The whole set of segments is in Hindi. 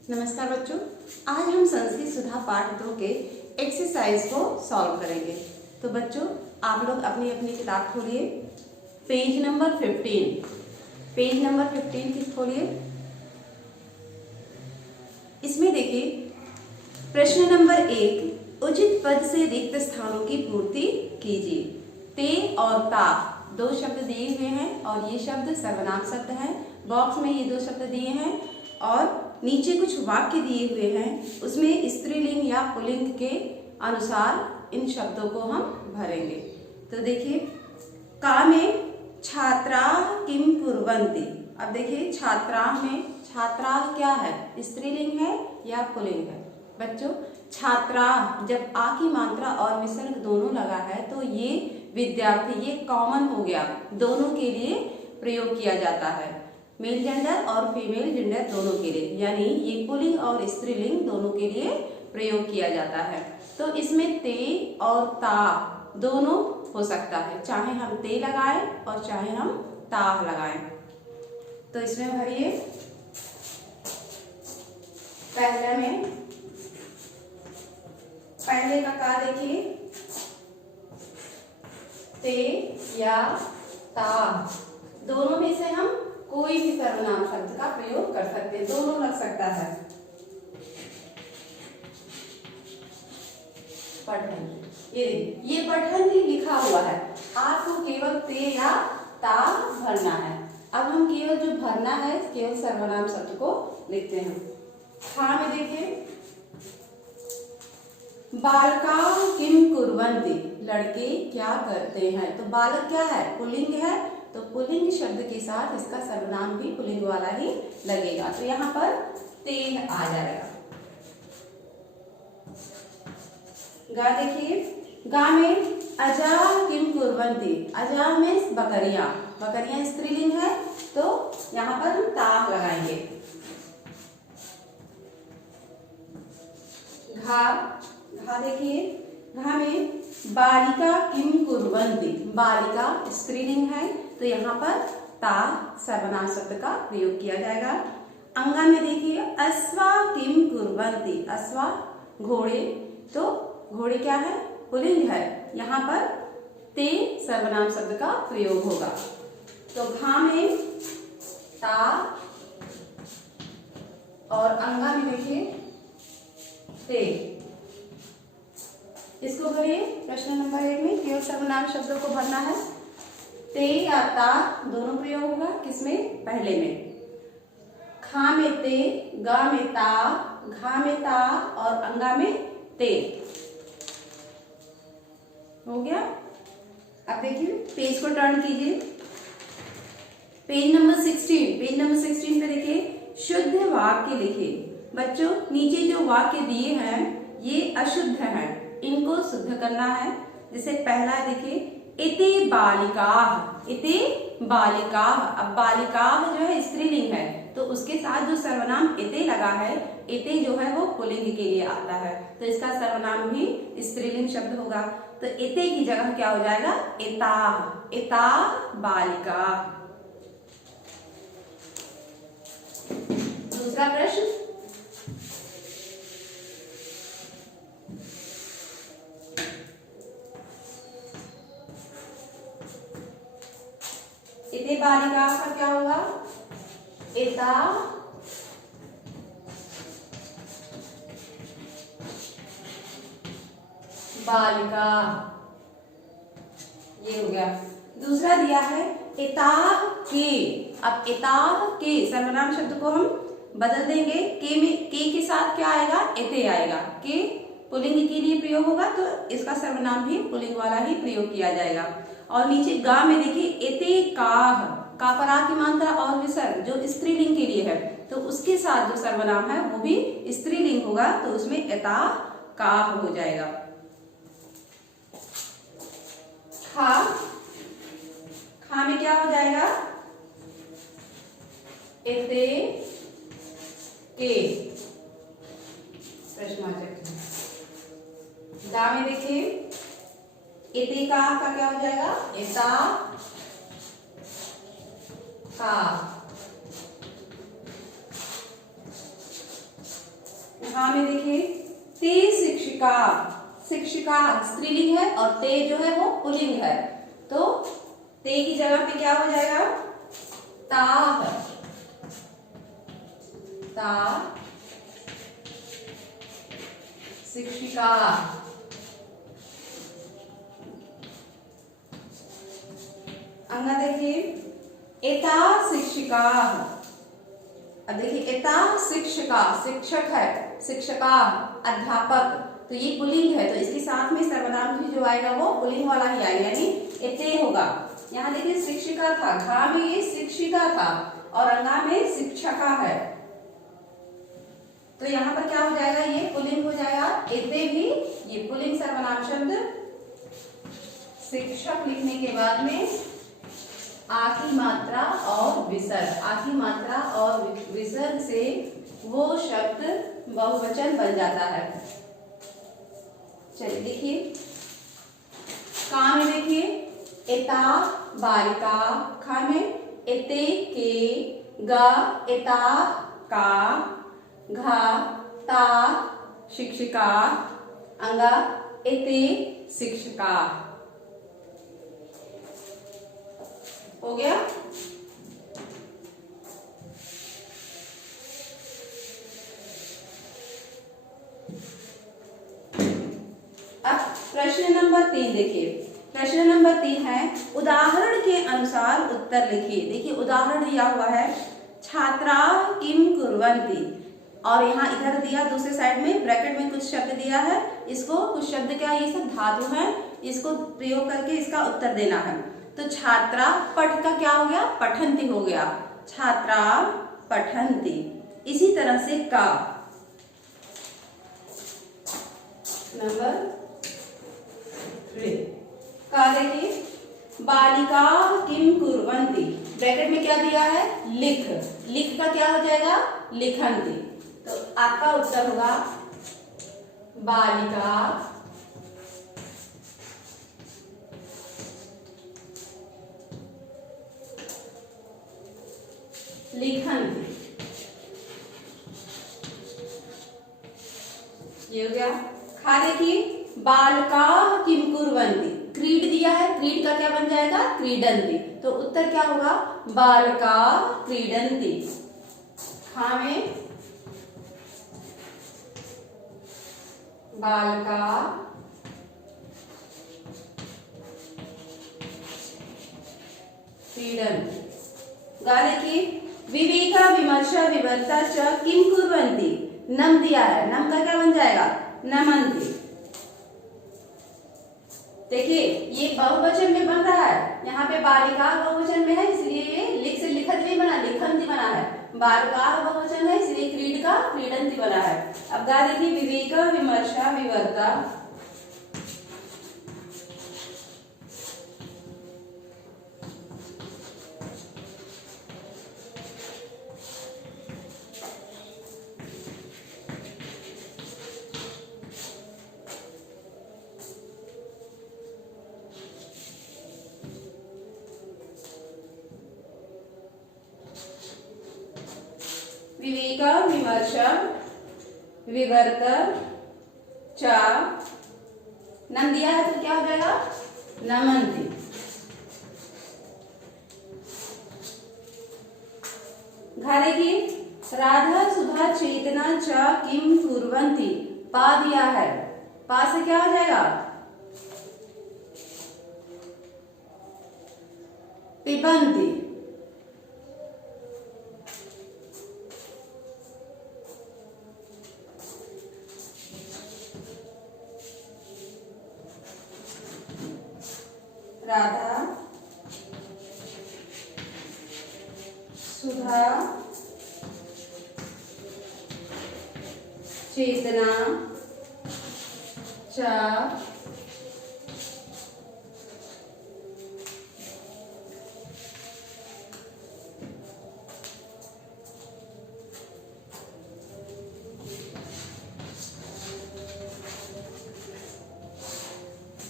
नमस्कार बच्चों, आज हम संस्कृत सुधा पाठ 2 के एक्सरसाइज को सॉल्व करेंगे। तो बच्चों, आप लोग अपनी अपनी किताब खोलिए, पेज नंबर 15 की खोलिए। इसमें देखिए, प्रश्न नंबर 1, उचित पद से रिक्त स्थानों की पूर्ति कीजिए। ते और ता दो शब्द दिए हुए हैं और ये शब्द सर्वनाम शब्द है। बॉक्स में ये दो शब्द दिए हैं और नीचे कुछ वाक्य दिए हुए हैं, उसमें स्त्रीलिंग या पुल्लिंग के अनुसार इन शब्दों को हम भरेंगे। तो देखिए, का में छात्राः किम कुर्वन्ति। अब देखिए, छात्राः में छात्राः क्या है, स्त्रीलिंग है या पुल्लिंग है? बच्चों, छात्राः जब आ की मात्रा और विसर्ग दोनों लगा है तो ये विद्यार्थी, ये कॉमन हो गया, दोनों के लिए प्रयोग किया जाता है, मेल जेंडर और फीमेल जेंडर दोनों के लिए, यानी ये पुल्लिंग और स्त्रीलिंग दोनों के लिए प्रयोग किया जाता है। तो इसमें ते और ता दोनों हो सकता है, चाहे हम ते लगाएं और चाहे हम ता लगाएं। तो इसमें भरिए, पहले में पहले का देखिए, ते या ता दोनों में से हम कोई भी सर्वनाम शब्द का प्रयोग कर सकते हैं, दोनों लग सकता है। पठन, ये पठन ही लिखा हुआ है, आपको केवल ते या ता भरना है। अब हम केवल जो भरना है, केवल सर्वनाम शब्द को लिखते हैं। खा में देखिए, बालकाः किम कुर्वन्ति, लड़के क्या करते हैं। तो बालक क्या है, पुल्लिंग है, तो पुल्लिंग शब्द के साथ इसका सर्वनाम भी पुल्लिंग वाला ही लगेगा। तो यहाँ पर ते आ जाएगा। गा देखिए, गा में अजाः किम कुर्वन्ति, अजाः में बकरियां, बकरियां स्त्रीलिंग है, तो यहाँ पर हम ता लगाएंगे। घा, घा देखिए, घा में बालिका किम कुर्वन्ति, बालिका स्त्रीलिंग है, तो यहाँ पर ता सर्वनाम शब्द का प्रयोग किया जाएगा। अंगा में देखिए, अश्वा किम कुर्वन्ति, अश्वा घोड़े, तो घोड़े क्या है, पुल्लिंग है, यहाँ पर ते सर्वनाम शब्द का प्रयोग होगा। तो घा में ता और अंगा में देखिए ते। इसको भरिए, प्रश्न नंबर 1 में केवल सर्वनाम शब्दों को भरना है। ते या ता दोनों प्रयोग होगा, किसमें, पहले में। खा में ते, गा में ता, घा में ता और अंगा में ते। हो गया। अब देखिए, पेज को टर्न कीजिए, पेज नंबर 16 पे देखिए, शुद्ध वाक्य लिखिए। बच्चों, नीचे जो वाक्य दिए हैं ये अशुद्ध हैं, इनको शुद्ध करना है। जैसे पहला देखिए, इति बालिकाः, इति बालिकाः। अब बालिकाः जो है स्त्रीलिंग है, तो उसके साथ जो सर्वनाम इति लगा है, इति जो है वो पुल्लिंग के लिए आता है, तो इसका सर्वनाम भी स्त्रीलिंग शब्द होगा। तो इति की जगह क्या हो जाएगा, इताः, इताः बालिकाः। दूसरा प्रश्न, इति बालिका का क्या होगा, इता बालिका, ये हो गया। दूसरा दिया है इताः के। अब इताः के सर्वनाम शब्द को हम बदल देंगे, के में के के साथ क्या आएगा, इते आएगा। के पुल्लिंग के लिए प्रयोग होगा, तो इसका सर्वनाम भी पुल्लिंग वाला ही प्रयोग किया जाएगा। और नीचे गा में देखिए, इते काः, का पर आ की मात्रा और विसर्ग जो स्त्रीलिंग के लिए है, तो उसके साथ जो सर्वनाम है वो भी स्त्रीलिंग होगा, तो उसमें इता काः हो जाएगा। खा, खा में क्या हो जाएगा, इते के, प्रश्नवाचक। गा में देखिए, इति का क्या हो जाएगा, इता का। खा में देखिए ते शिक्षिका, शिक्षिका स्त्रीलिंग है और ते जो है वो पुल्लिंग है, तो ते की जगह पे क्या हो जाएगा ता है, ता शिक्षिका। अंगा देखिए एता शिक्षिका, अब देखिए एता शिक्षिका शिक्षक है, शिक्षका अध्यापक, तो ये पुल्लिंग है तो इसके साथ में सर्वनाम भी जो आएगा वो पुल्लिंग वाला ही आएगा, यानी एते होगा। यहाँ देखिए शिक्षिका था, घा में ये शिक्षिका था और अंगा में शिक्षका है, तो यहाँ पर क्या हो जाएगा ये पुल्लिंग हो जाएगा, एते भी ये पुल्लिंग सर्वनाम शब्द शिक्षक लिखने के बाद में आ की मात्रा और विसर्ग, आ की मात्रा और विसर्ग से वो शब्द बहुवचन बन जाता है। चलिए देखिए का में देखिए एता बालिका, खा में एते के, गा एता का, घा ता शिक्षिका, अंगा एते शिक्षिका। हो गया। अब प्रश्न नंबर 3 देखिए, प्रश्न नंबर 3 है उदाहरण के अनुसार उत्तर लिखिए। देखिए उदाहरण दिया हुआ है छात्रा किम कुर्वन्ति, और यहाँ इधर दिया दूसरे साइड में ब्रैकेट में कुछ शब्द दिया है, इसको कुछ शब्द क्या ये सब धातु है, इसको प्रयोग करके इसका उत्तर देना है। तो छात्रा पठ का क्या हो गया पठंती हो गया, छात्रा पठंती। इसी तरह से का नंबर 3 का देखिए बालिका किम कुर्वन्ति, ब्रैकेट में क्या दिया है लिख, लिख का क्या हो जाएगा लिखंती, तो आपका उत्तर होगा बालिका लिखंती, ये हो गया। खा देखिए बालका किम कुर्वन्ति, क्रीड दिया है, क्रीड का क्या बन जाएगा क्रीडंती, तो उत्तर क्या होगा बालका क्रीडंती। खा में बालका क्रीडंती। गा देखिए विवेका विमर्शा विवर्ता च किम कुर्वन्ति, नम दिया है, नम का क्या बन जाएगा नमन्ति। देखिए ये बहुवचन में बन रहा है, यहाँ पे बालिका बहुवचन में है इसलिए ये लिख से लिखत नहीं बना लिखंती बना है, बालिका बहुवचन है इसलिए क्रीड का क्रीडंती बना है। अब गा देखिए विवेका विमर्शा विवर्ता विवेका विमर्शा विवर्त चा, नम दिया है तो क्या हो जाएगा नमन्ति। घा देखिए राधा सुधा चेतना च किम कुर्वन्ति, पा दिया है, पा से क्या हो जाएगा पिबन्ति। राधा सुधा चेतना चा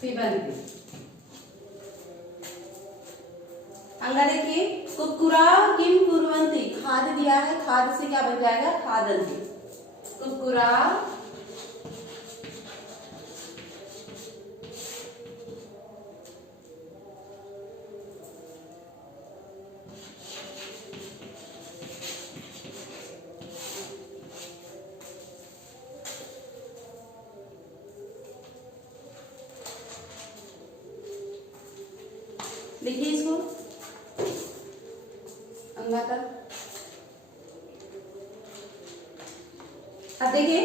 पिबन्ति। अंगा देखिए कुक्कुरा किम कुर्वन्ति, खाद दिया है, खाद से क्या बन जाएगा खादन्ति। कुकुरा, लिखिए इसको अंगा तक। अब देखिए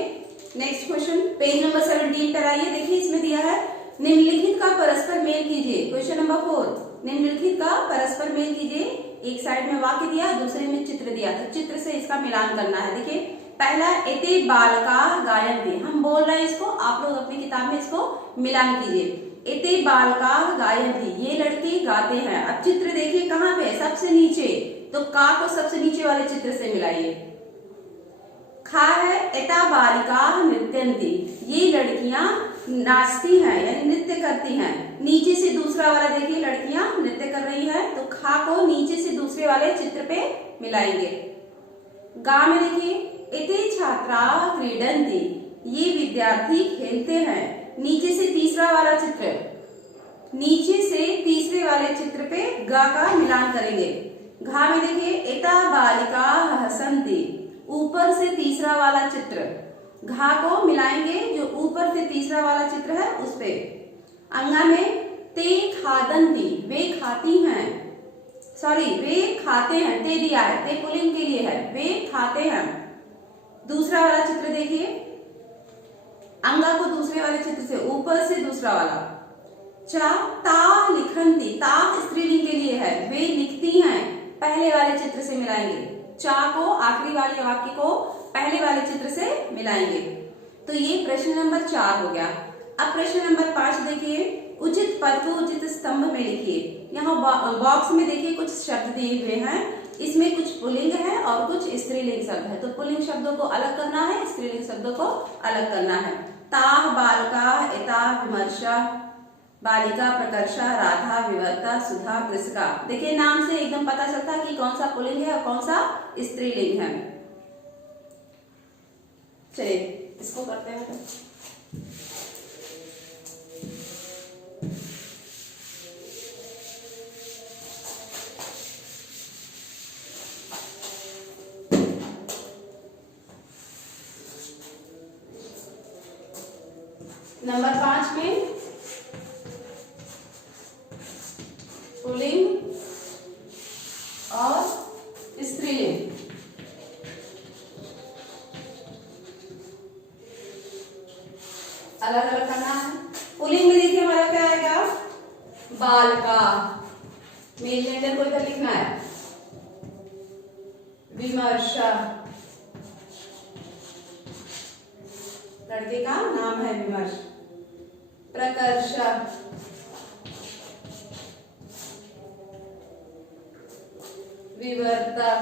नेक्स्ट क्वेश्चन पेज नंबर 17 पर आइए। देखिए इसमें दिया है निम्नलिखित का परस्पर मेल कीजिए। क्वेश्चन नंबर 4 निम्नलिखित का परस्पर मेल कीजिए। एक साइड में वाक्य दिया, दूसरे में चित्र दिया, तो चित्र से इसका मिलान करना है। देखिए पहला एते बालका गायन्ति, हम बोल रहे हैं इसको, आप लोग अपनी किताब में इसको मिलान कीजिए। एते बालका गायन्ति, ये लड़के गाते हैं। अब चित्र देखिए कहाँ पे, सबसे नीचे, तो का को सबसे नीचे वाले चित्र से मिलाइए। खा है एता बालिका नृत्यन्ति, ये लड़कियां नाचती हैं यानी नृत्य करती हैं। नीचे से दूसरा वाला देखिए लड़कियां नृत्य कर रही है, तो खा को नीचे से दूसरे वाले चित्र पे मिलाएंगे। गा में देखिए एते छात्रा क्रीडन्ति, ये विद्यार्थी खेलते हैं। नीचे से तीसरा वाला चित्र, नीचे से तीसरे वाले चित्र पे गा का मिलान करेंगे। घा में देखिए एता बालिका हसन्ति, ऊपर से तीसरा वाला चित्र, घा को मिलाएंगे जो ऊपर से तीसरा वाला चित्र है उस पे। अंगा में ते खादन्ति, वे खाती हैं, सॉरी वे खाते हैं, ते दिया है, ते पुल्लिंग के लिए है, वे खाते हैं। दूसरा वाला चित्र देखिए, अंगा को दूसरे वाले चित्र से, ऊपर से दूसरा वाला। चा ता लिखन्ति, ता स्त्रीलिंग के लिए है, वे लिखती हैं, पहले वाले चित्र से मिलाएंगे। चा को आखिरी वाले वाक्य को पहले वाले चित्र से मिलाएंगे। तो ये प्रश्न नंबर 4 हो गया। अब प्रश्न नंबर 5 देखिए, उचित पद को उचित स्तंभ में लिखिए। यहाँ बॉक्स में देखिए कुछ शब्द दिए हुए हैं, इसमें कुछ पुल्लिंग है और कुछ स्त्रीलिंग शब्द है, तो पुल्लिंग शब्दों को अलग करना है, स्त्रीलिंग शब्दों को अलग करना है। ताह बालका एता विमर्शा, बालिका प्रकर्षा, राधा विवर्ता, सुधा कृषिका। देखिए नाम से एकदम पता चलता है कि कौन सा पुल्लिंग है और कौन सा स्त्रीलिंग है। चलिए इसको करते हैं। नंबर 5 में पुल्लिंग और स्त्रीलिंग, अलग अलग करना है। पुल्लिंग में देखिए हमारा क्या आएगा, बालका, मेल जेंडर को इधर लिखना है। विमर्शा, लड़के का नाम है विमर्श। प्रकर्षा, विवर्ता,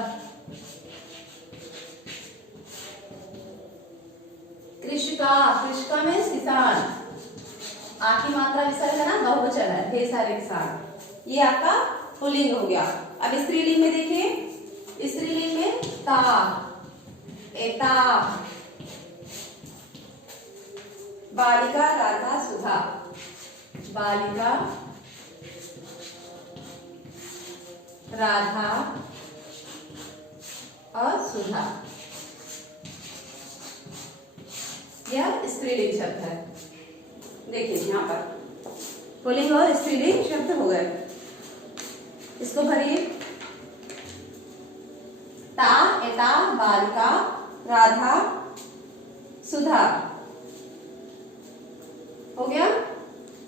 कृषिका, कृषिका में किसान, आखिरी मात्रा विसर्ग है ना, बहुवचन है, ढेर सारे किसान, ये आपका पुल्लिंग हो गया। अब स्त्रीलिंग में देखिए, स्त्रीलिंग में ता, एता, बालिका, राधा, सुधा, बालिका, राधा और सुधा, यह स्त्रीलिंग शब्द है। देखिए यहाँ पर पुल्लिंग और स्त्रीलिंग शब्द हो गए। इसको भरिए, ता, एता, बालिका, राधा, सुधा, हो गया।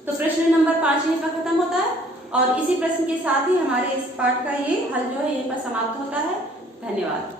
तो प्रश्न नंबर 5 यहीं पर खत्म होता है और इसी प्रश्न के साथ ही हमारे इस पाठ का ये हल जो है यहीं पर समाप्त होता है। धन्यवाद।